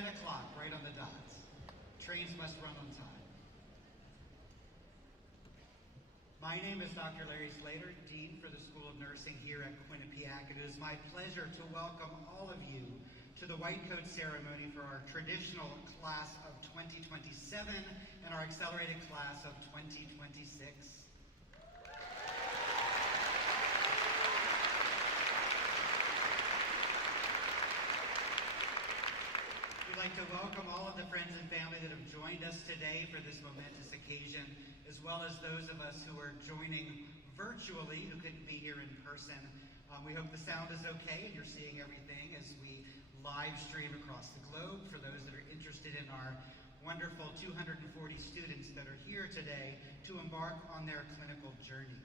10 o'clock, right on the dot. Trains must run on time. My name is Dr. Larry Slater, Dean for the School of Nursing here at Quinnipiac. It is my pleasure to welcome all of you to the white coat ceremony for our traditional class of 2027 and our accelerated class of 2026. We'd like to welcome all of the friends and family that have joined us today for this momentous occasion, as well as those of us who are joining virtually who couldn't be here in person. We hope the sound is okay and you're seeing everything as we live stream across the globe. For those that are interested in our wonderful 240 students that are here today to embark on their clinical journey.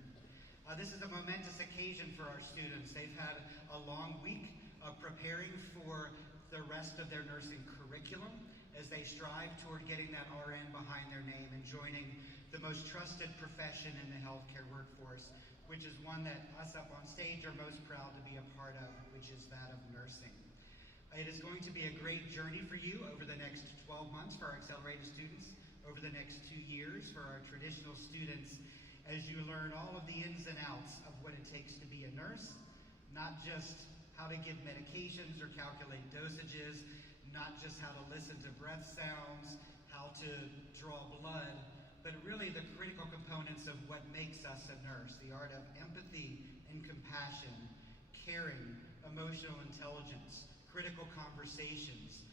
This is a momentous occasion for our students. They've had a long week of preparing for the rest of their nursing curriculum as they strive toward getting that RN behind their name and joining the most trusted profession in the healthcare workforce, which is one that us up on stage are most proud to be a part of, which is that of nursing. It is going to be a great journey for you over the next 12 months for our accelerated students, over the next 2 years for our traditional students, as you learn all of the ins and outs of what it takes to be a nurse, not just how to give medications or calculate dosages, not just how to listen to breath sounds, how to draw blood, but really the critical components of what makes us a nurse, the art of empathy and compassion, caring, emotional intelligence, critical conversations.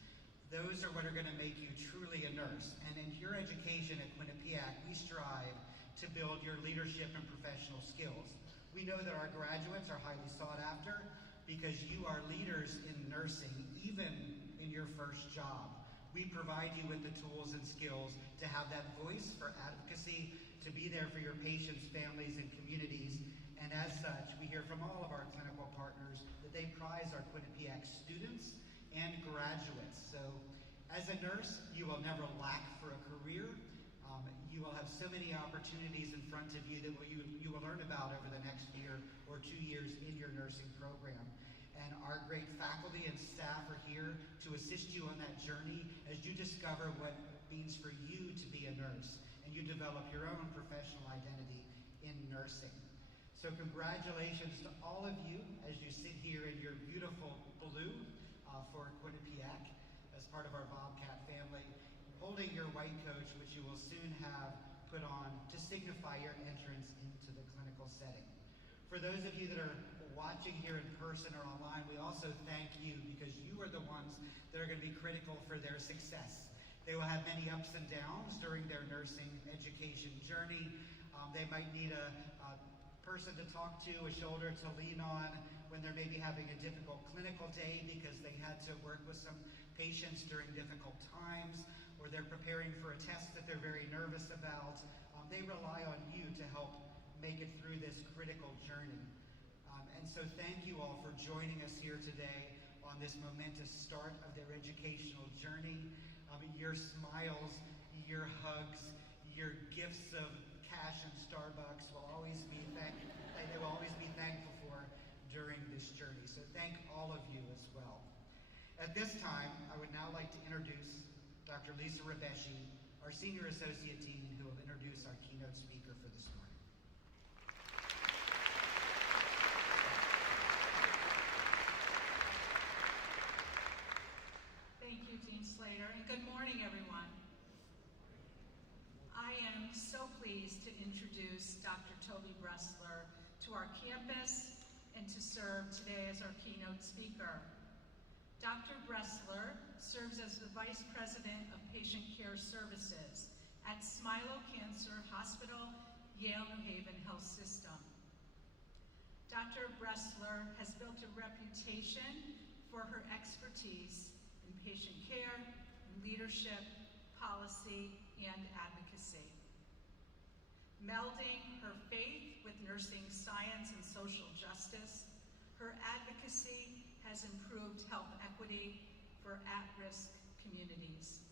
Those are what are going to make you truly a nurse. And in your education at Quinnipiac, we strive to build your leadership and professional skills. We know that our graduates are highly sought after because you are leaders in nursing, even in your first job. We provide you with the tools and skills to have that voice for advocacy, to be there for your patients, families, and communities. And as such, we hear from all of our clinical partners that they prize our Quinnipiac students and graduates. So as a nurse, you will never lack for a career. You will have so many opportunities in front of you that you will learn about over the next year or 2 years in your nursing program. And our great faculty and staff are here to assist you on that journey as you discover what it means for you to be a nurse and you develop your own professional identity in nursing. So congratulations to all of you as you sit here in your beautiful blue for Quinnipiac as part of our Bobcat family, holding your white coat, which you will soon have put on to signify your entrance into the clinical setting. For those of you that are watching here in person or online, we also thank you because you are the ones that are going to be critical for their success. They will have many ups and downs during their nursing education journey. They might need a person to talk to, a shoulder to lean on when they're maybe having a difficult clinical day because they had to work with some patients during difficult times, or they're preparing for a test that they're very nervous about. They rely on you to help make it through this critical journey. And so thank you all for joining us here today on this momentous start of their educational journey. Your smiles, your hugs, your gifts of cash and Starbucks they will always be thankful for during this journey. So thank all of you as well. At this time, I would now like to introduce Dr. Lisa Rabeshi, our Senior Associate Dean, who will introduce our keynote speaker for this morning. Thank you, Dean Slater, and good morning, everyone. I am so pleased to introduce Dr. Toby Bressler to our campus and to serve today as our keynote speaker. Dr. Bressler serves as the Vice President of Patient Care Services at Smilow Cancer Hospital, Yale New Haven Health System. Dr. Bressler has built a reputation for her expertise in patient care, leadership, policy, and advocacy. Melding her faith with nursing science and social justice, her advocacy has improved health equity for at-risk communities.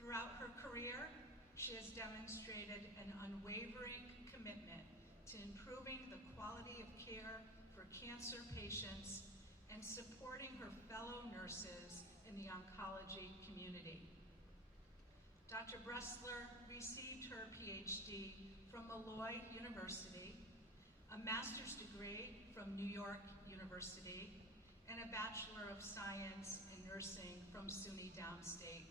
Throughout her career, she has demonstrated an unwavering commitment to improving the quality of care for cancer patients and supporting her fellow nurses in in the oncology community. Dr. Bressler received her PhD from Malloy University, a master's degree from New York University, and a Bachelor of Science in Nursing from SUNY Downstate.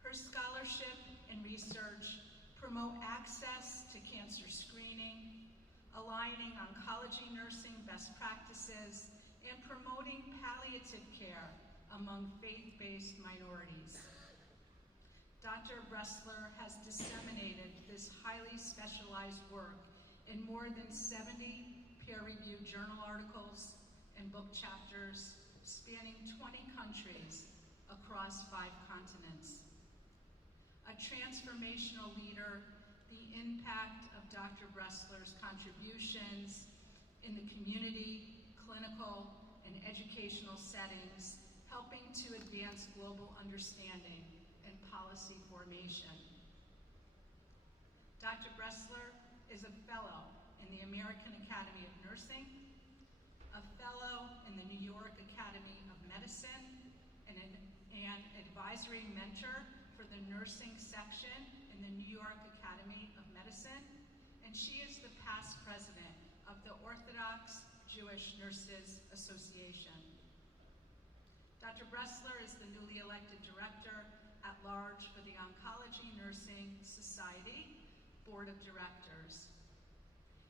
Her scholarship and research promote access to cancer screening, aligning oncology nursing best practices, and promoting palliative care among faith-based minorities. Dr. Bressler has disseminated this highly specialized work in more than 70 peer-reviewed journal articles and book chapters spanning 20 countries across 5 continents. A transformational leader, the impact of Dr. Bressler's contributions in the community, clinical, and educational settings, helping to advance global understanding and policy formation. Dr. Bressler is a fellow in the American Academy of Nursing, a fellow in the New York Academy of Medicine, and an advisory mentor for the nursing section in the New York Academy of Medicine, and she is the past president of the Orthodox Jewish Nurses Association. Dr. Bressler is the newly elected director at large for the Oncology Nursing Society Board of Directors.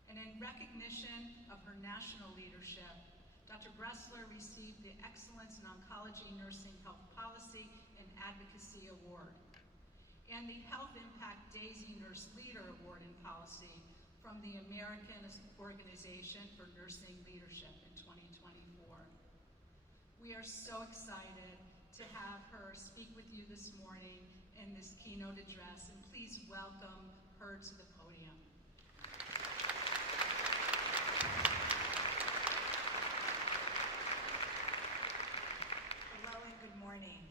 And in recognition of her national leadership, Dr. Bressler received the Excellence in Oncology Nursing Health Policy and Advocacy Award, and the Health Impact Daisy Nurse Leader Award in Policy from the American Organization for Nursing Leadership in 2024. We are so excited to have her speak with you this morning in this keynote address, and please welcome her to the podium. Hello and good morning.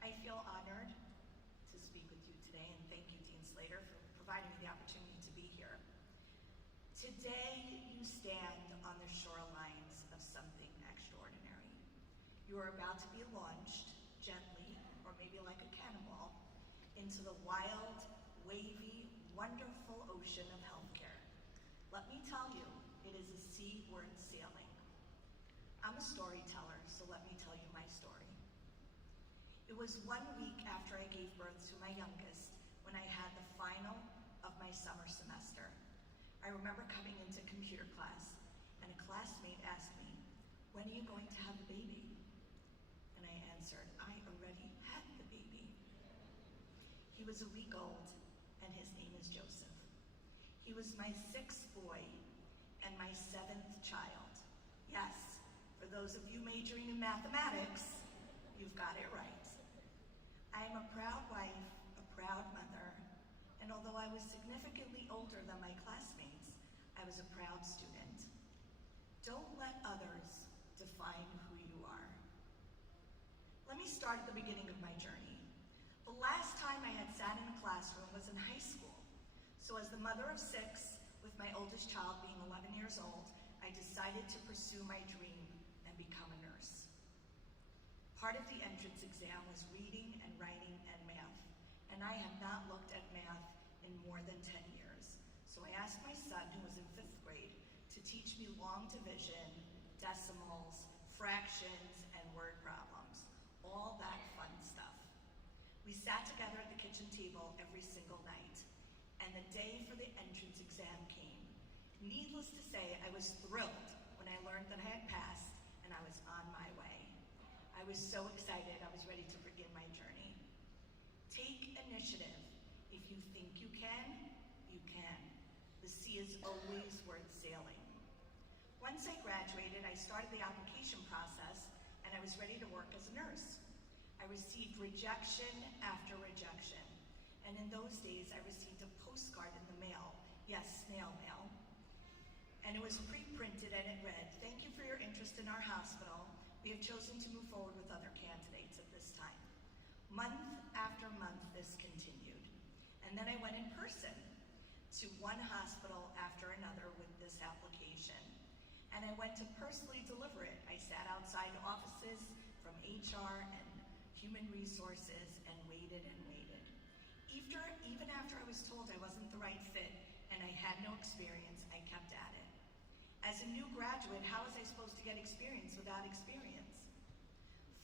I feel honored to speak with you today, and thank you, Dean Slater, for providing me the opportunity to be here. Today, you stand on the shorelines of something extraordinary. You are about to be launched gently, or maybe like a cannonball, into the wild, wavy, wonderful ocean of healthcare. Let me tell you, it is a sea worth sailing. I'm a storyteller, so let me tell you my story. It was 1 week after I gave birth to my youngest when I had the final of my summer semester. I remember coming into computer class, and a classmate asked me, "When are you going to have the baby?" And I answered, "I already had the baby." He was a week old, and his name is Joseph. He was my 6th boy and my 7th child. Yes, for those of you majoring in mathematics, you've got it right. I am a proud wife, a proud mother, and although I was significantly older than my classmates, I was a proud student. Don't let others define who you are. Let me start at the beginning of my journey. The last time I had sat in a classroom was in high school. So as the mother of 6, with my oldest child being 11 years old, I decided to pursue my dream and become a nurse. Part of the entrance exam was reading and writing and math, and I had not looked at math in more than 10 years. So I asked my son, who was in 5th grade, to teach me long division, decimals, fractions, and word problems. All that fun stuff. We sat together at the kitchen table every single night, and the day for the entrance exam came. Needless to say, I was thrilled when I learned that I had passed and I was on my way. I was so excited, I was ready to begin my journey. Take initiative. If you think you can, you can. The sea is always worth sailing. Once I graduated, I started the application process, and I was ready to work as a nurse. I received rejection after rejection, and in those days, I received a postcard in the mail. Yes, snail mail. And it was pre-printed, and it read, "Thank you for your interest in our hospital. We have chosen to move forward with other candidates at this time." Month after month, this continued. And then I went in person to one hospital after another with this application. And I went to personally deliver it. I sat outside offices from HR and human resources and waited and waited. Even after I was told I wasn't the right fit and I had no experience, I kept at it. As a new graduate, how was I supposed to get experience without experience?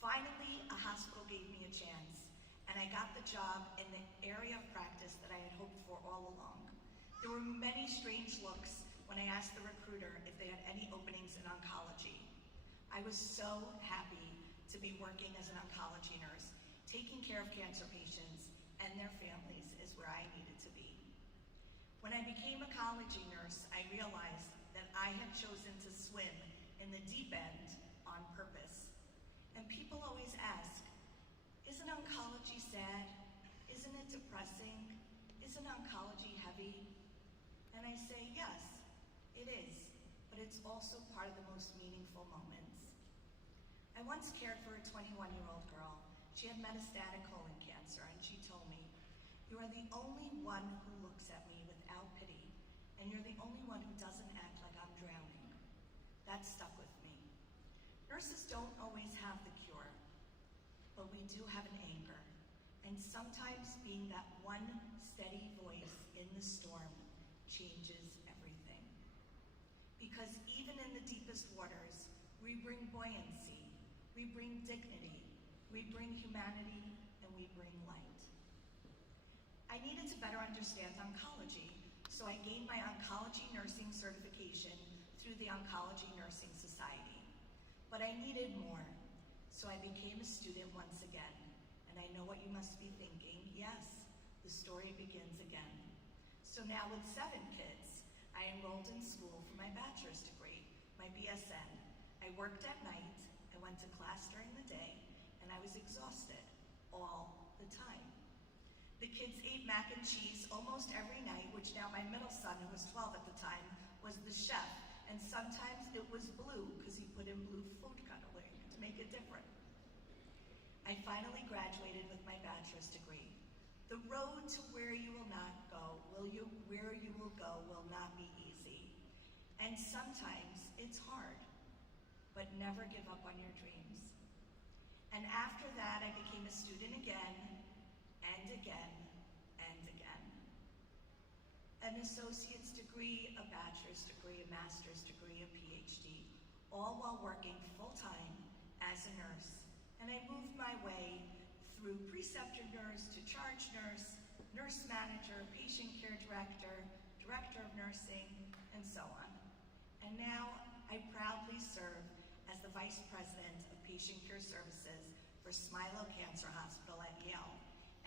Finally, a hospital gave me a chance, and I got the job in the area of practice that I had hoped for all along. There were many strange looks when I asked the recruiter if they had any openings in oncology. I was so happy to be working as an oncology nurse. Taking care of cancer patients and their families is where I needed to be. When I became a oncology nurse, I realized that I had chosen to swim in the deep end on purpose. And people always ask, isn't oncology sad? Isn't it depressing? Isn't oncology heavy? And I say, yes, it is, but it's also part of the most meaningful moments. I once cared for a 21-year-old girl. She had metastatic colon cancer, and she told me, "You are the only one who looks at me without pity, and you're the only one who doesn't act like I'm drowning." That stuck with me. Nurses don't always have the cure, but we do have an anchor, and sometimes being that one steady voice in the storm changes everything. Because even in the deepest waters, we bring buoyancy, we bring dignity, we bring humanity, and we bring light. I needed to better understand oncology, so I gained my oncology nursing certification through the Oncology Nursing Society. But I needed more, so I became a student once again. And I know what you must be thinking. Yes, the story begins again. So now with 7 kids, I enrolled in school for my bachelor's degree, my BSN. I worked at night, I went to class during the day, and I was exhausted all the time. The kids ate mac and cheese almost every night, which now my middle son, who was 12 at the time, was the chef. And sometimes it was blue, because he put in blue food coloring to make it different. I finally graduated with my bachelor's degree. The road to where you will not go, where you will go will not be easy. And sometimes it's hard, but never give up on your dreams. And after that, I became a student again, and again, and again. An associate's degree, a bachelor's degree, a master's degree, a PhD, all while working full-time as a nurse. And I moved my way through preceptor nurse to charge nurse, nurse manager, patient care director, director of nursing, and so on. And now I proudly serve as the Vice President of Patient Care Services for Smilow Cancer Hospital at Yale.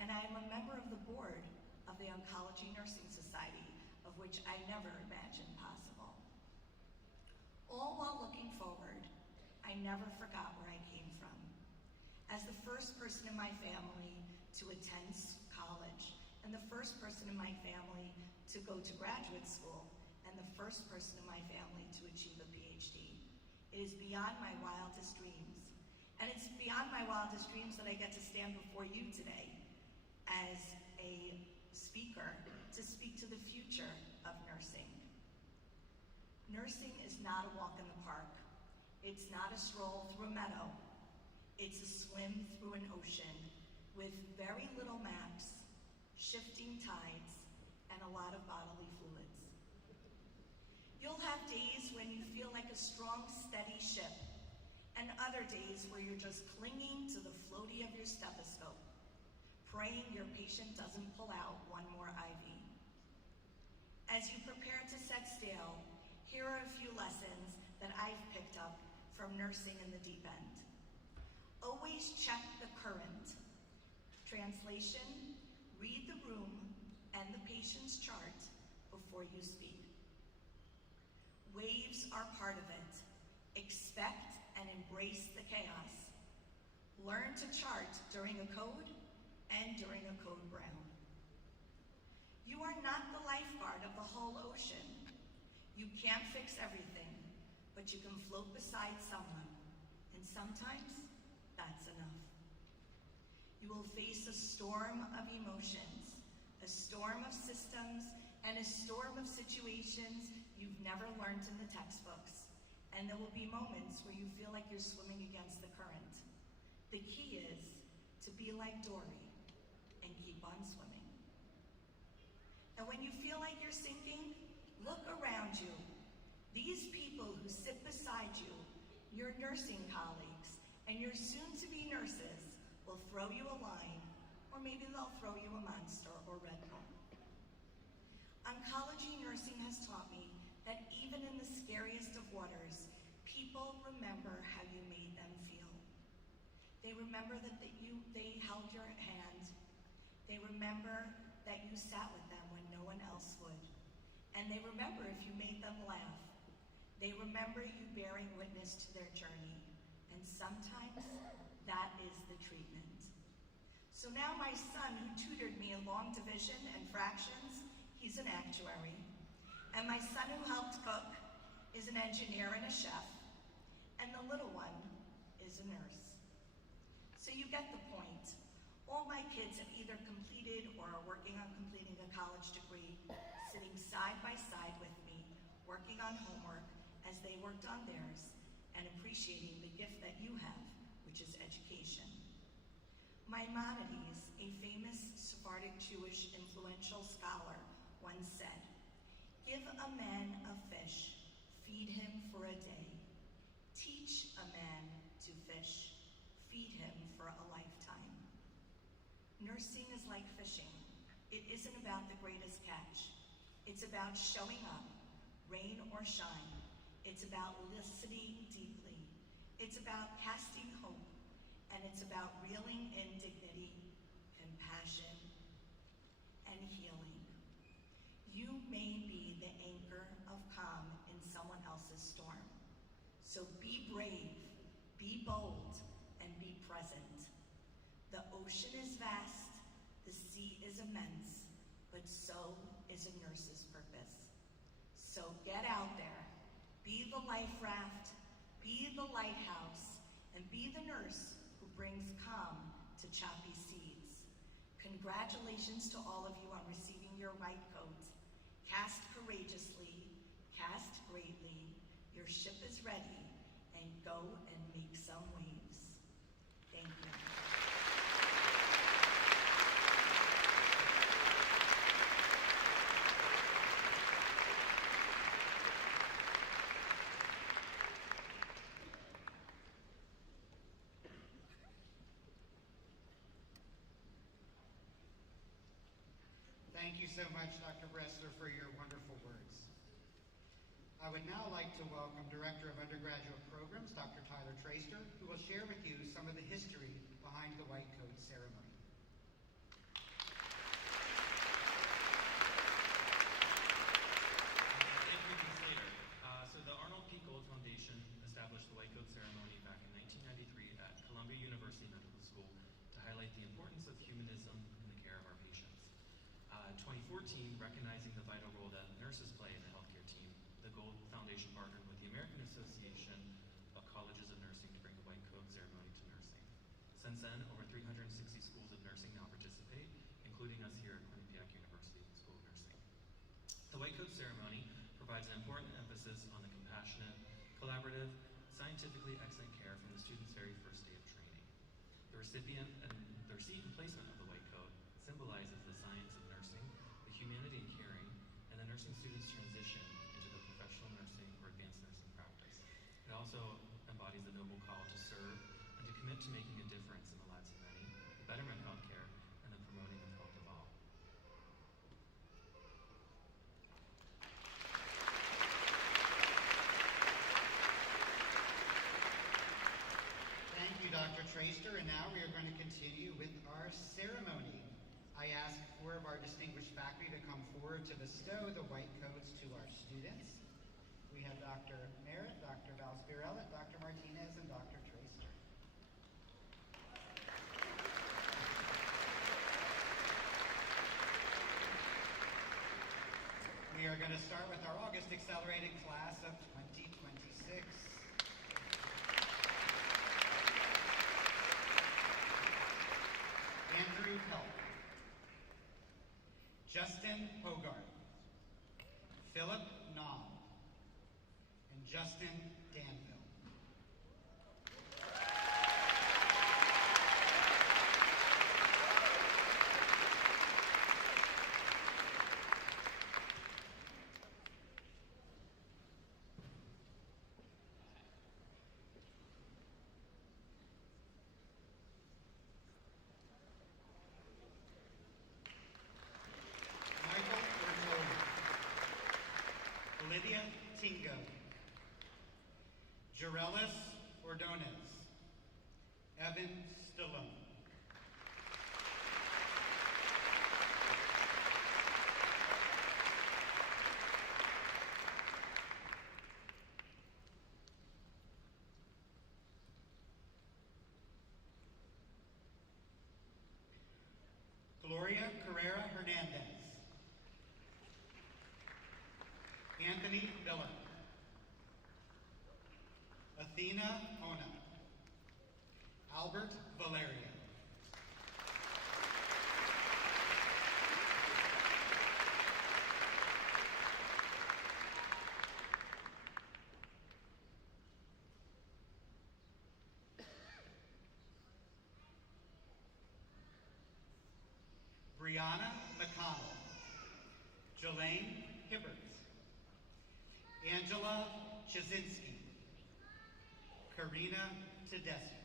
And I am a member of the board of the Oncology Nursing Society, of which I never imagined possible. All while looking forward, I never forgot where I came from. As the first person in my family to attend college, and the first person in my family to go to graduate school, and the first person in my family to achieve a PhD, it is beyond my wildest dreams. And it's beyond my wildest dreams that I get to stand before you today as a speaker to speak to the future of nursing. Nursing is not a walk in the park. It's not a stroll through a meadow. It's a swim through an ocean with very little maps, shifting tides, and a lot of bodily fluids. You'll have days when you feel like a strong, steady ship, and other days where you're just clinging to the floaty of your stethoscope, praying your patient doesn't pull out one more IV. As you prepare to set sail, here are a few lessons that I've picked up from nursing in the deep end. Always check the current. Translation, read the room and the patient's chart before you speak. Waves are part of it. Expect and embrace the chaos. Learn to chart during a code and during a code brown. You are not the lifeguard of the whole ocean. You can't fix everything, but you can float beside someone, and sometimes that's enough. You will face a storm of emotions, a storm of systems, and a storm of situations you've never learned in the textbooks. And there will be moments where you feel like you're swimming against the current. The key is to be like Dory and keep on swimming. And when you feel like you're sinking, look around you. These people who sit beside you, your nursing colleagues, and your soon-to-be nurses will throw you a line, or maybe they'll throw you a Monster or Red Bull. Oncology nursing has taught me that even in the scariest of waters, people remember how you made them feel. They remember that they held your hand. They remember that you sat with them when no one else would. And they remember if you made them laugh. They remember you bearing witness to their journey. And sometimes that is the treatment. So now my son, who tutored me in long division and fractions, he's an actuary. And my son, who helped cook, is an engineer and a chef. And the little one is a nurse. So you get the point. All my kids have either completed or are working on completing a college degree, sitting side by side with me, working on homework as they worked on theirs, and appreciating the gift that you have, which is education. Maimonides, a famous Sephardic Jewish influential scholar, once said, "Give a man a fish, feed him for a day. Teach a man to fish, feed him for a lifetime." Nursing is like fishing. It isn't about the greatest catch. It's about showing up, rain or shine. It's about listening deeply. It's about casting hope. And it's about reeling in dignity, compassion, and healing. You may be the anchor of calm in someone else's storm. So be brave, be bold, and be present. The ocean is vast, the sea is immense, but so is a nurse's purpose. So get out there, be the life raft, be the lighthouse, and be the nurse who brings calm to choppy seas. Congratulations to all of you on receiving your white coat. Cast courageously, cast greatly, your ship is ready, and go and make some waves. Thank you. Thank you so much, Dr. Bressler, for your wonderful words. I would now like to welcome Director of Undergraduate Programs, Dr. Tyler Traster, who will share with you some of the history behind the White Coat ceremony. Thank you, Ms. Slater. So the Arnold P. Gold Foundation established the White Coat ceremony back in 1993 at Columbia University Medical School to highlight the importance of humanism in the care of our patients. 2014, recognizing the vital role that nurses play in the healthcare team, the Gold Foundation partnered with the American Association of Colleges of Nursing to bring the White Coat ceremony to nursing. Since then, over 360 schools of nursing now participate, including us here at Quinnipiac University School of Nursing. The White Coat ceremony provides an important emphasis on the compassionate, collaborative, scientifically excellent care from the student's very first day of training. The receipt and placement of the White Coat symbolizes the science of nursing, the humanity in caring, and the nursing student's transition into the professional nursing or advanced nursing practice. It also embodies the noble call to serve and to commit to making a difference in the lives of many, the betterment of healthcare, and the promoting of health of all. Thank you, Dr. Traster, and now we are going to continue with our ceremony. I ask four of our distinguished faculty to come forward to bestow the white coats to our students. We have Dr. Merritt, Dr. Valspirelli, Dr. Martinez, and Dr. Traster. We are going to start with our August accelerated class of 2026. Andrew Help, Justin Hogarth, Philip Nom, and Justin Danville. Olivia Tingo. Jarelis Ordonez. Evan Stallone. Gloria Carrera Hernandez. Anthony Miller. Athena Ona. Albert Valeria. Brianna McConnell. Jelaine Hibbert. Angela Chazinski. Karina Tedeschi.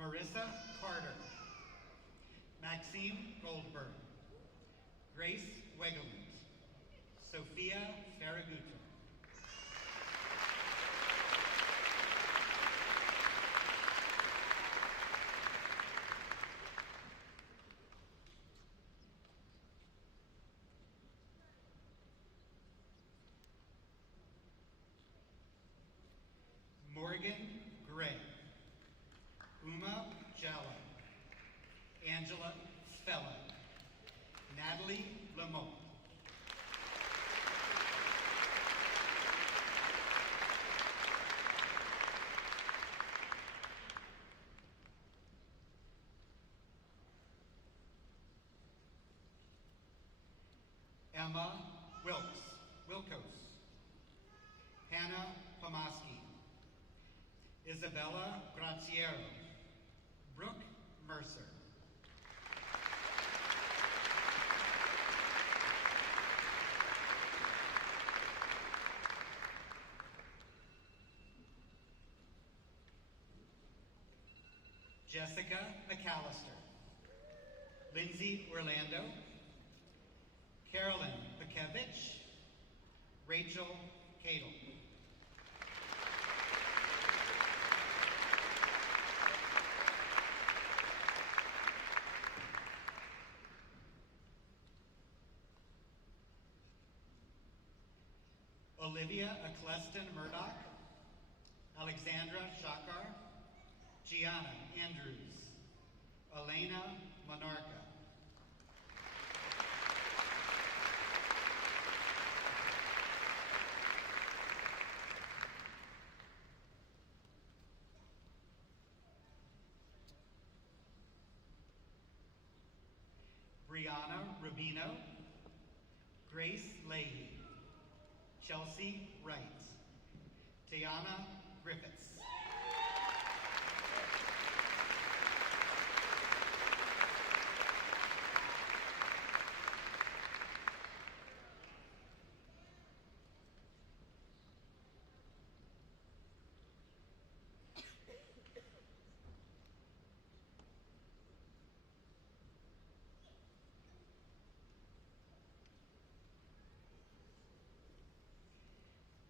Marissa Carter. Maxime Goldberg. Grace Wegeland. Sophia Ferraguto. Morgan Gray. Uma Jallo. Angela Fella. Natalie Lamotte. Emma Wilkos. Hannah Pomaski. Isabella Graziero. Brooke Mercer. Jessica McAllister. Lindsay Orlando. Carolyn Pekevich. Rachel Cadle. Olivia Eccleston Murdoch. Alexandra Shakar. Gianna Andrews. Elena Monarca. Brianna Rubino. Grace Leahy. Chelsea Wright. Tiana Griffiths.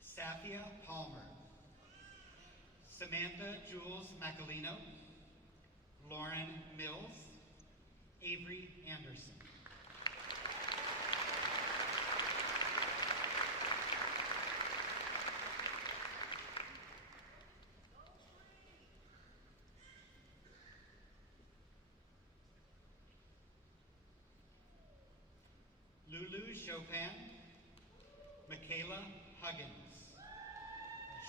Safia Palmer. Samantha Jules Macalino. Lauren Mills. Avery Anderson. Lulu Chopin. Michaela Huggins.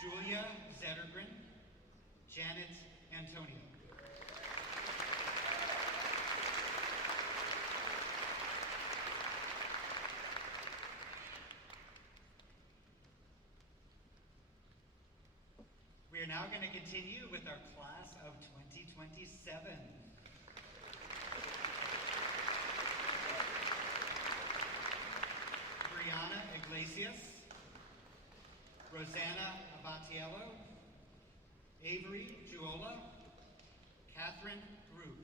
Julia Zettergren. Janet Antonio. We are now going to continue with our class of 2027. Iglesias, Rosanna Abatiello, Avery Juola, Catherine Drew.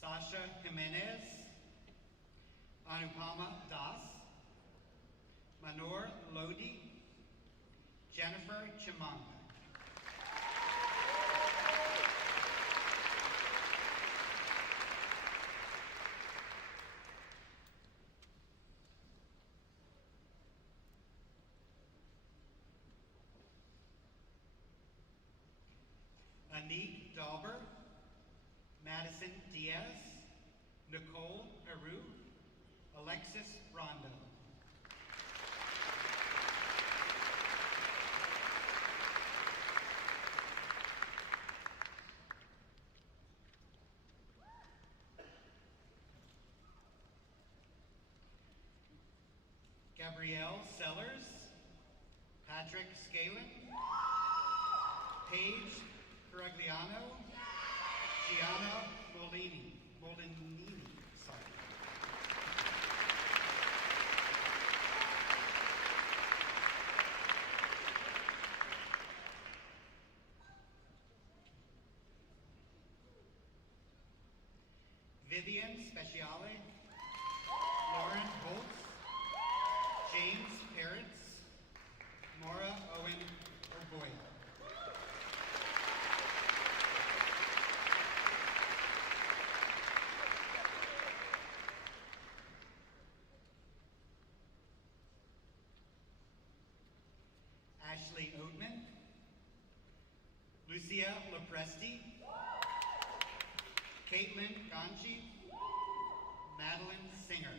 Sasha Jimenez, Anupama Das, Manor Lodi, Jennifer Chimanga. Anik Dauber, Madison Diaz, Nicole Aru, Alexis Rondo. Gabrielle Sellers, Patrick Scalen, Paige Caragliano, Gianna Molinini, sorry. Vivian Speciale, Lauren Holtz, James Parrots, Maura Owen Orgoya. Ashley Oatman, Lucia Lopresti, Caitlin Ganji, Madeline Singer.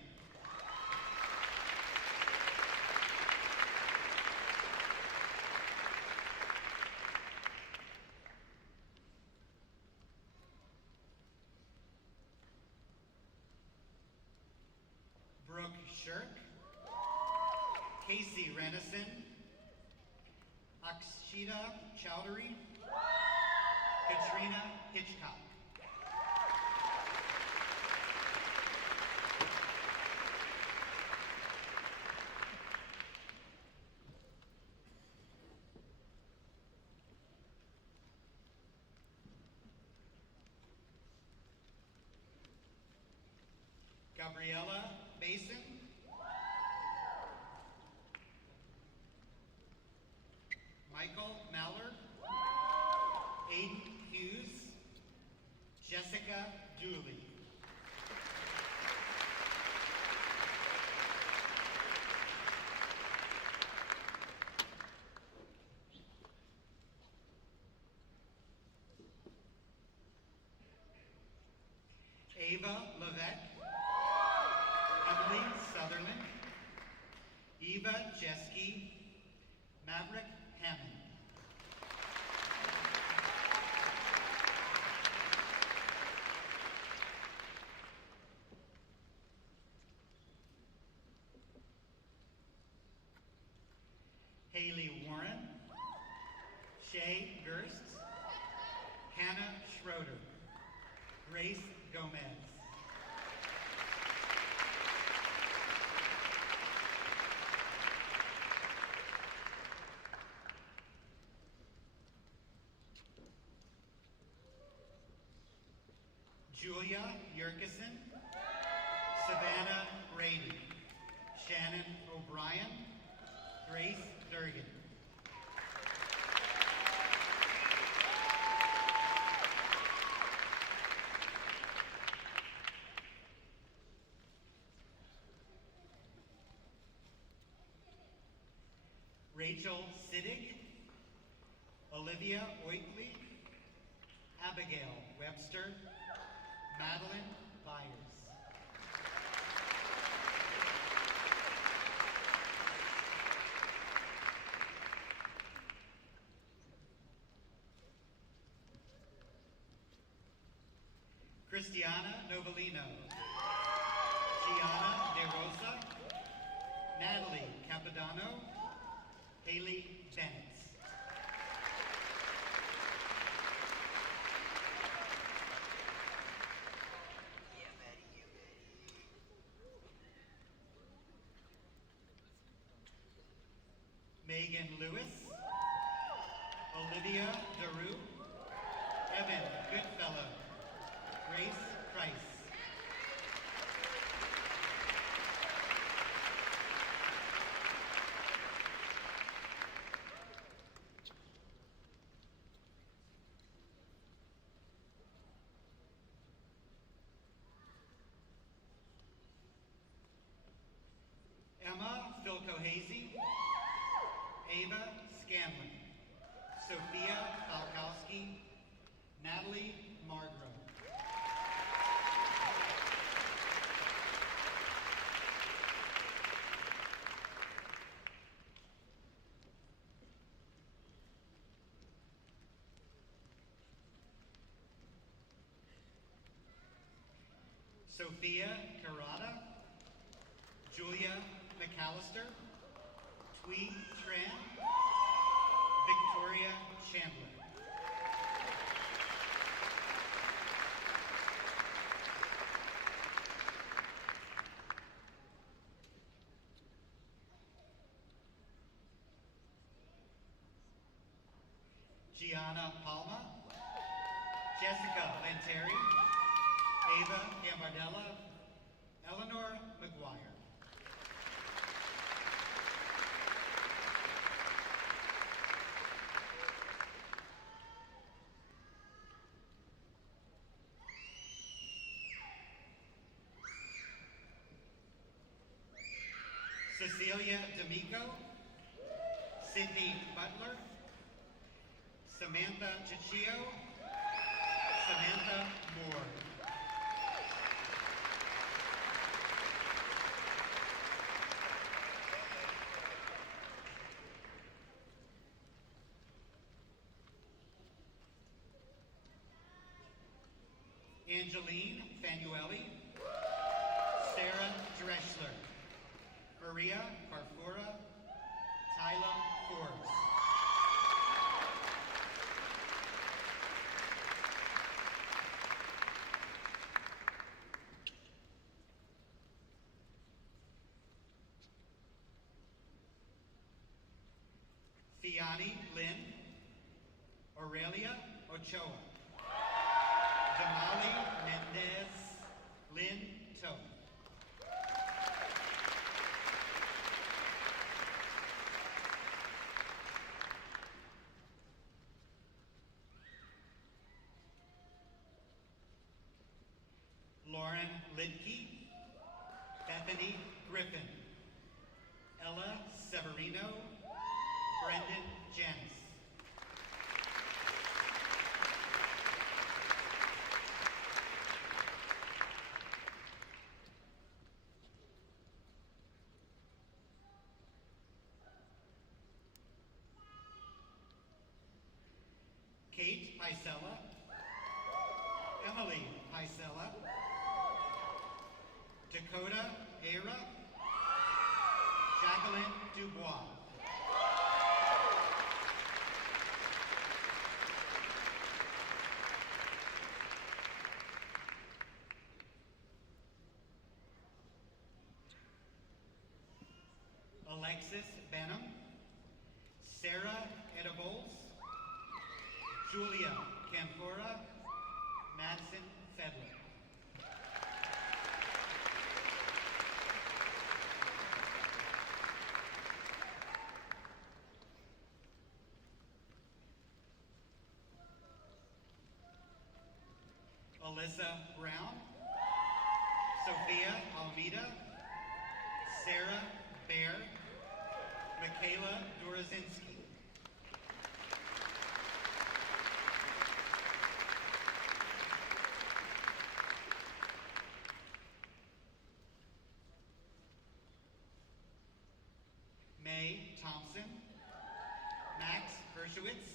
Brooke Shirk, Casey Renison, Akshita Chowdhury, Katrina Hitchcock. Gabriella Mason, Michael Mallard, Aiden Hughes, Jessica Dooley. Ava Levesque, Emily Sutherland, Eva Jeske, Maverick Hammond. Haley Warren, Shay Gerst, Hannah Schroeder, Grace Gomez. Julia Yerkison, Savannah Brady, Shannon O'Brien, Grace Durgan. Rachel Siddig, Olivia Oakley, Abigail Webster, Madeline Byers. Cristiana Novelino, Gianna De Rosa, Natalie Capodanno, Haley Bennett. Megan Lewis, Olivia Daru, Evan Goodfellow, Grace Price. Emma Filco-Hazy, Ava Scanlon, Sophia Falkowski, Natalie Margrove. Sophia Carrata, Julia McAllister, Twee Tran, Victoria Chandler. Gianna Palma, Jessica Lanteri, Ava Gambardella, Eleanor McGuire. Cecilia D'Amico, Sydney Butler, Samantha Ciccio, Samantha Moore. Angeline Fanueli, Sarah Dreschler, Maria Carfora, Tyla Forbes. Fiani Lynn, Aurelia Ochoa, Damali Mendez, Lynn Toe. Lauren Lidke, Bethany Griffin, Ella Severino, Brendan Janis. Kate Picella, Emily Picella, Dakota Era, Jacqueline Dubois. Alexis Benham, Sarah Edibles, Julia Camphora, Madsen Fedler. Alyssa Brown, Sophia Almeida, Sarah Baer, Michaela Dorozinski. May Thompson, Max Hershowitz,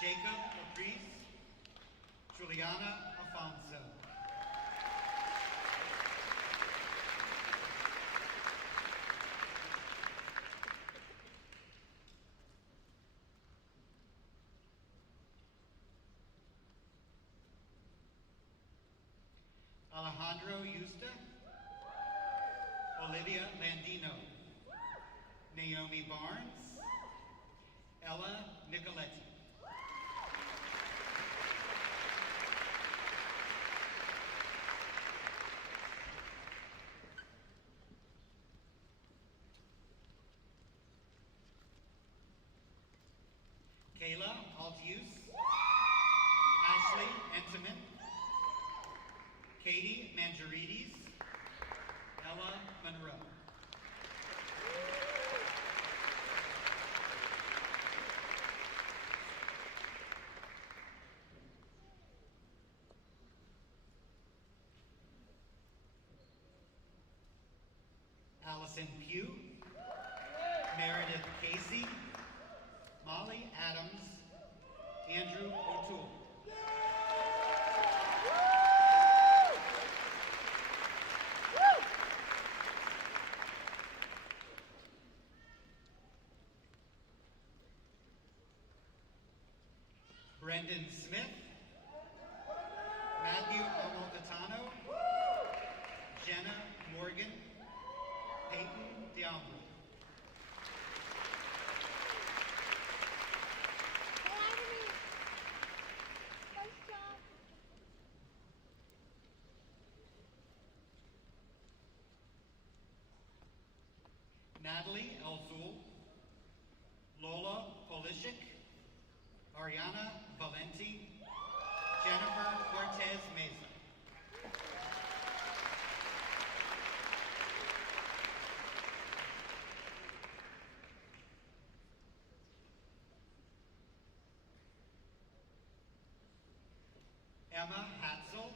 Jacob Caprice, Juliana Afonso. Alejandro Yusta, Olivia Landino, Naomi Barnes, Ella Nicoletti. Kayla Altius, Ashley Enteman, Katie Mangiarides, Ella Monroe. Allison Pugh, Meredith Casey, Molly Adams, Andrew O'Toole. Brendan Smith, Matthew Amalfitano, Jenna Morgan, Peyton Diambro. Natalie Elzul, Lola Polishik, Ariana Valenti, Jennifer Cortez Meza. Emma Hatzel,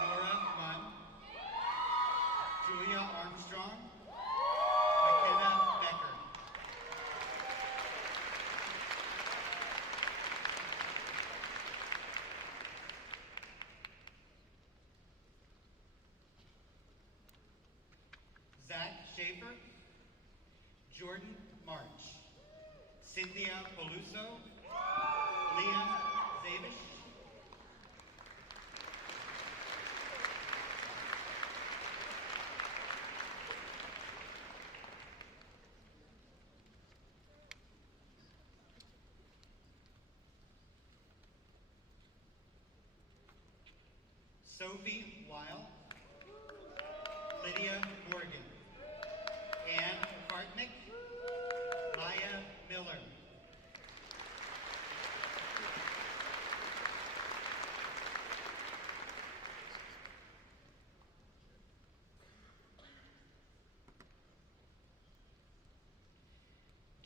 Nora Munn, Julia Armstrong, McKenna Becker. Zach Schaefer, Jordan March, Cynthia Peluso, Liam Zavish, Sophie Weil, Lydia Morgan, Ann Kartnick, Maya Miller.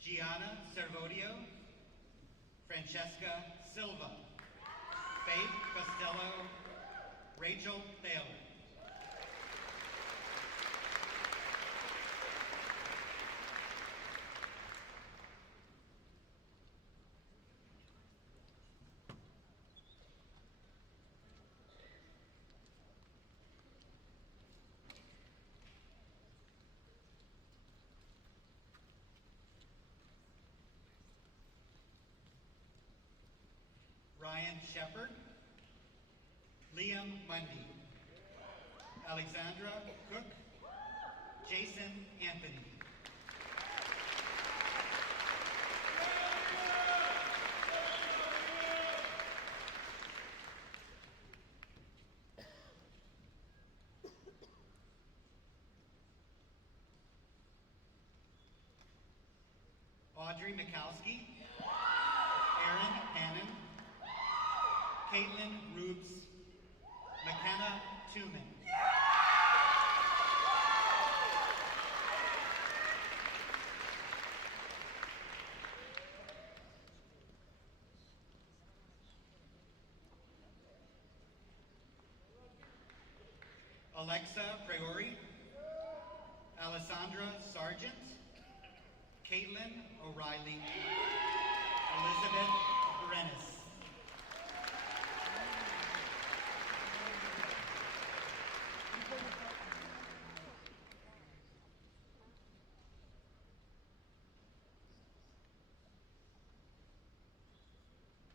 Gianna Servodio, Francesca Silva, Faith Costello, Rachel Thaler. Ryan Shepard, Liam Mundy, Alexandra Cook, Jason Anthony. Audrey Mikowski, Aaron Hannon, Caitlin Rubes, McKenna Tuman. Alexa Priori, Alessandra Sargent, Caitlin O'Reilly, Elizabeth Brenes.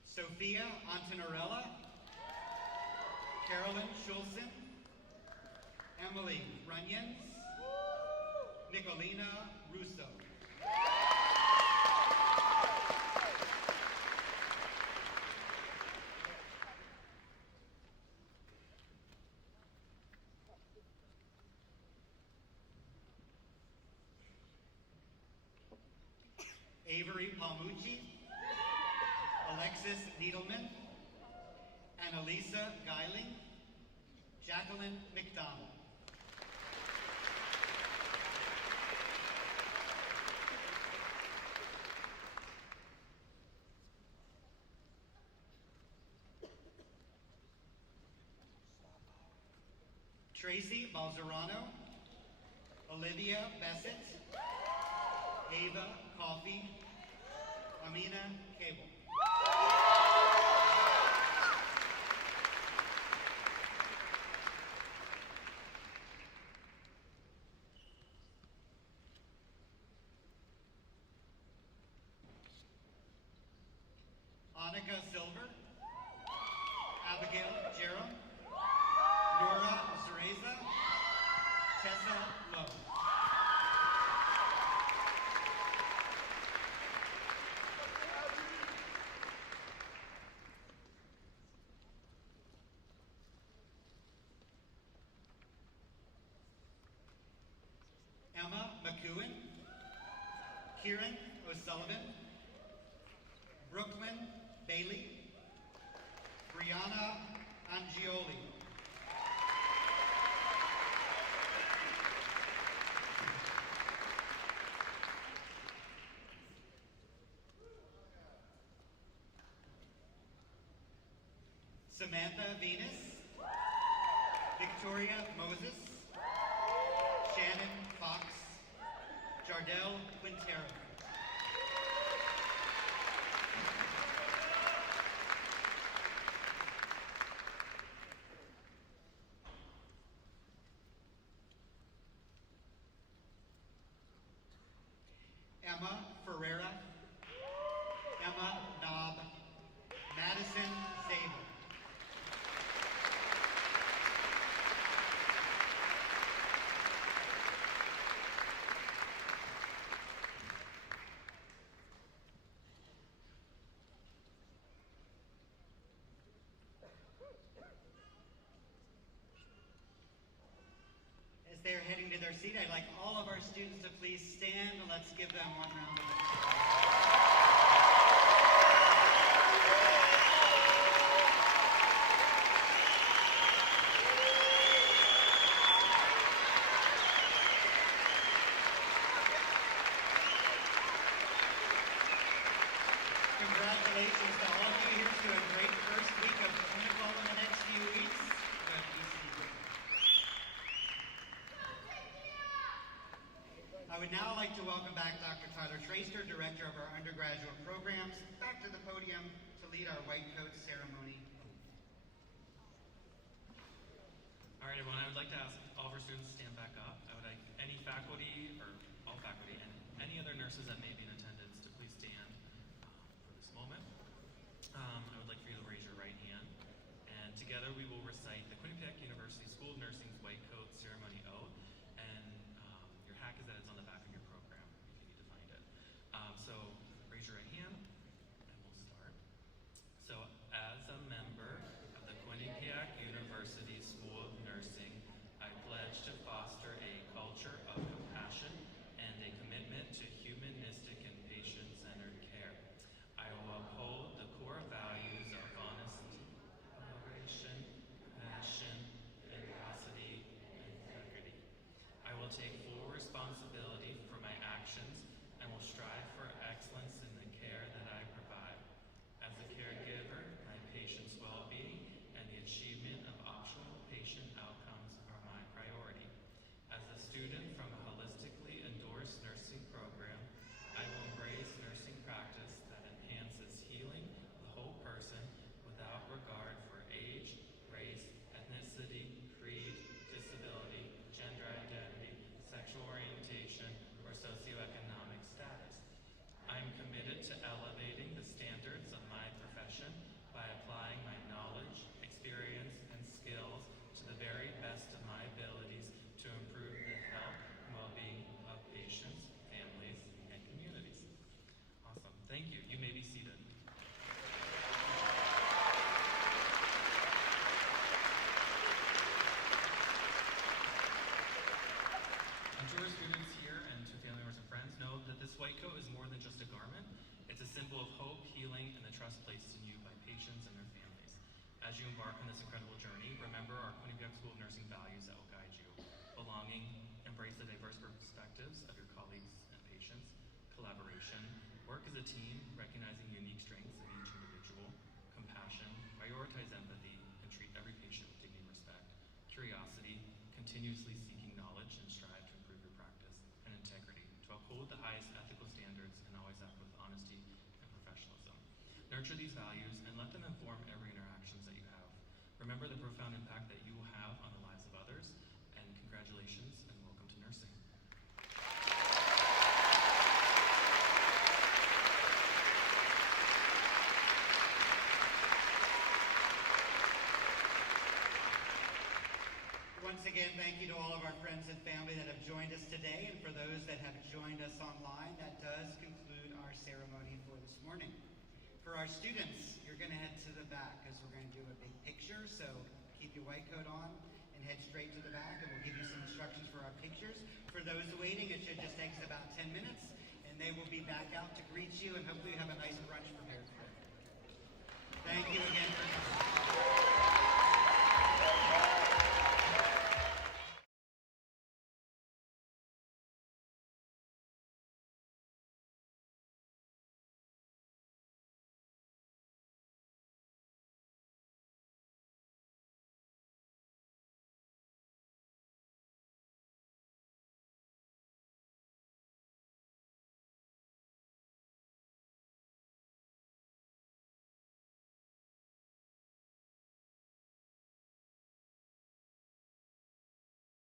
Sophia Antonorella, Carolyn Schulzen, Emily Runyons, Nicolina Russo. Avery Palmucci, Alexis Needleman, Annalisa Geiling, Jacqueline McDonald. Tracy Balzerano, Olivia Bassett, Ava Coffey, Amina Cable. Annika Silver, Abigail Jerem, Nora Zereza, Tessa Lowe. Emma McEwen, Kieran O'Sullivan, Brooklyn Bailey, Brianna Angioli. Samantha Venus, Victoria Moses, Shannon Fox, Jardel Quintero. Emma Ferreira, Emma Knob, Madison Zabel. As they're heading to their seat, I'd like all of our students to please stand and let's give them one round of applause. Congratulations to all of you. Here's to a great first week of clinical in the next few weeks. Good to see you. I would now like to welcome back Dr. Tyler Traster, Director of our undergraduate programs, back to the podium to lead our white coat ceremony. All right, everyone, I would like to ask all of our students to stand back up. I would like any faculty, or all faculty, and any other nurses that may be in attendance to please stand for this moment. I would like for you to raise your right hand, and together we will recite the Quinnipiac University School of Nursing's White Coat Ceremony Oath, and your hack is that it's on the back of your program, if you need to find it. So raise your right hand, and we'll start. So, as a member of the Quinnipiac University School of Nursing, I pledge to foster a culture of compassion white coat is more than just a garment. It's a symbol of hope, healing, and the trust placed in you by patients and their families. As you embark on this incredible journey, remember our Quinnipiac School of Nursing values that will guide you. Belonging, embrace the diverse perspectives of your colleagues and patients, collaboration, work as a team, recognizing the unique strengths of each individual, compassion, prioritize empathy, and treat every patient with dignity and respect, curiosity, continuously seeking knowledge and strive to improve your practice, and integrity, to uphold the highest ethical standards and always act with honesty and professionalism. Nurture these values and let them inform every interactions that you have. Remember the profound impact that you will have on the lives of others, and congratulations and welcome to nursing. Once again, thank you to all of our friends and family that have joined us today, and for those that have joined us online, that does conclude our ceremony for this morning. For our students, you're going to head to the back because we're going to do a big picture, so keep your white coat on and head straight to the back, and we'll give you some instructions for our pictures. For those waiting, it should just take us about 10 minutes, and they will be back out to greet you, and hopefully you have a nice brunch prepared for you. Thank you again for